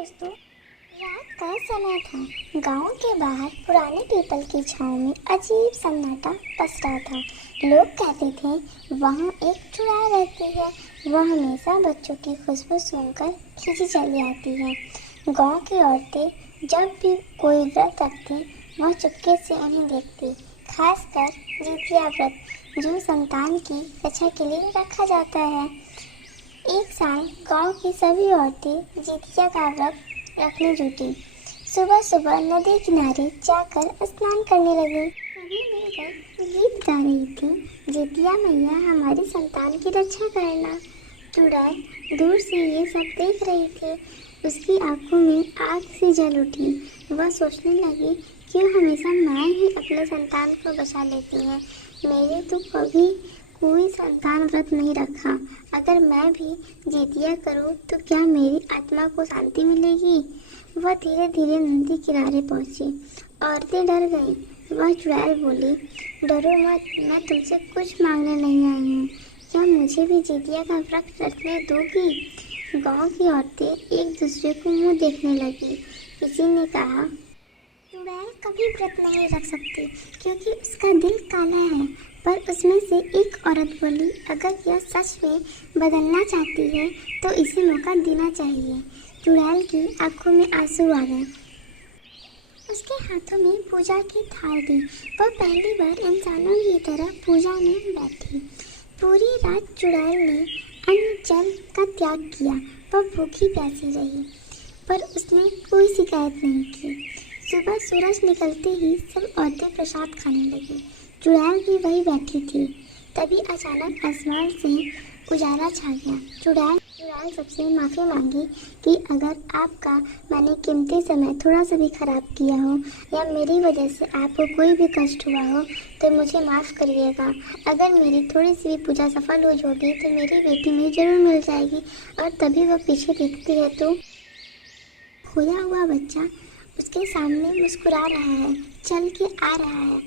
दोस्तों, रात का समय था। गांव के बाहर पुराने पीपल की छांव में अजीब सन्नाटा पसरा था। लोग कहते थे वहाँ एक चुड़ैल रहती है। वह हमेशा बच्चों की खुशबू सूंघकर खींची चली आती है। गांव की औरतें जब भी कोई व्रत रखती वह चुपके से उन्हें देखती, खासकर जितिया व्रत, जो संतान की रक्षा के लिए रखा जाता है। एक साल गांव की सभी औरतें जितिया का व्रत रखने जुटी। सुबह सुबह नदी किनारे जाकर स्नान करने लगी। सभी मिलकर गीत गा रही थी, जितिया मैया हमारी संतान की रक्षा करना। चुड़ैल दूर से ये सब देख रही थी। उसकी आंखों में आग सी जल उठी। वह सोचने लगी, क्यों हमेशा मैं ही अपने संतान को बचा लेती है। मेरे तो कभी कोई संतान व्रत नहीं रखा। अगर मैं भी जितिया करूं तो क्या मेरी आत्मा को शांति मिलेगी। वह धीरे धीरे नदी किनारे पहुंची। औरतें डर गईं। वह चुड़ैल बोली, डरो मत, मैं तुमसे कुछ मांगने नहीं आई हूँ। क्या मुझे भी जितिया का व्रत रखने दोगी। गांव की औरतें एक दूसरे को मुंह देखने लगी। किसी ने कहा, चुड़ैल कभी व्रत नहीं रख सकती क्योंकि उसका दिल काला है। पर उसमें से एक औरत बोली, अगर यह सच में बदलना चाहती है तो इसे मौका देना चाहिए। चुड़ैल की आंखों में आंसू आ गए। उसके हाथों में पूजा की थाल थी। वह पहली बार इंसानों की तरह पूजा में बैठी। पूरी रात चुड़ैल ने अन्न जल का त्याग किया। वह भूखी प्यासी रही, पर उसने कोई शिकायत नहीं की। सुबह सूरज निकलते ही सब औरतें प्रसाद खाने लगी। चुड़ैल भी वही बैठी थी। तभी अचानक आसमान से उजाला छा गया। चुड़ैल सबसे माफ़ी मांगी कि अगर आपका मैंने कीमती समय थोड़ा सा भी खराब किया हो या मेरी वजह से आपको कोई भी कष्ट हुआ हो तो मुझे माफ़ करिएगा। अगर मेरी थोड़ी सी भी पूजा सफल हो जाएगी तो मेरी बेटी मुझे जरूर मिल जाएगी। और तभी वह पीछे देखती है तो खोया हुआ बच्चा उसके सामने मुस्कुरा रहा है, चल के आ रहा है।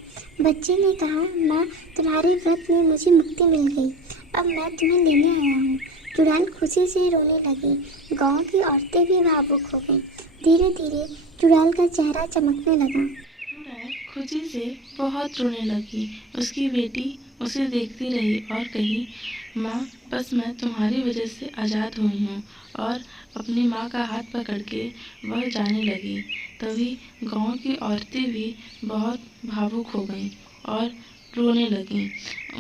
बच्चे ने कहा, माँ, तुम्हारे व्रत में मुझे मुक्ति मिल गई। अब मैं तुम्हें लेने आया हूँ। चुड़ैल खुशी से रोने लगी। गांव की औरतें भी भावुक हो गईं। धीरे धीरे चुड़ैल का चेहरा चमकने लगा। चुड़ैल खुशी से बहुत रोने लगी। उसकी बेटी उसे देखती रही और कही, माँ, बस मैं तुम्हारी वजह से आज़ाद हुई हूँ। और अपनी माँ का हाथ पकड़ के वह जाने लगी। तभी गांव की औरतें भी बहुत भावुक हो गईं और रोने लगीं।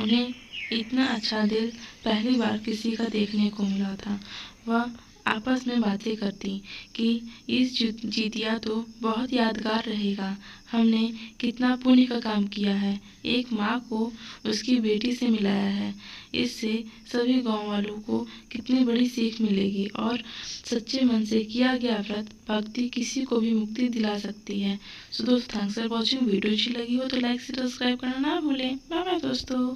उन्हें इतना अच्छा दिल पहली बार किसी का देखने को मिला था। वह आपस में बातें करती कि इस जितिया तो बहुत यादगार रहेगा। हमने कितना पुण्य का काम किया है, एक माँ को उसकी बेटी से मिलाया है। इससे सभी गांव वालों को कितनी बड़ी सीख मिलेगी और सच्चे मन से किया गया व्रत भक्ति किसी को भी मुक्ति दिला सकती है। सो दोस्तों, थैंक्स फॉर वॉचिंग। वीडियो अच्छी लगी हो तो लाइक से सब्सक्राइब करना ना भूलें। बाय बाय दोस्तों।